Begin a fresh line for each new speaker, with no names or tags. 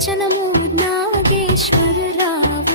రచనము Nageswararao.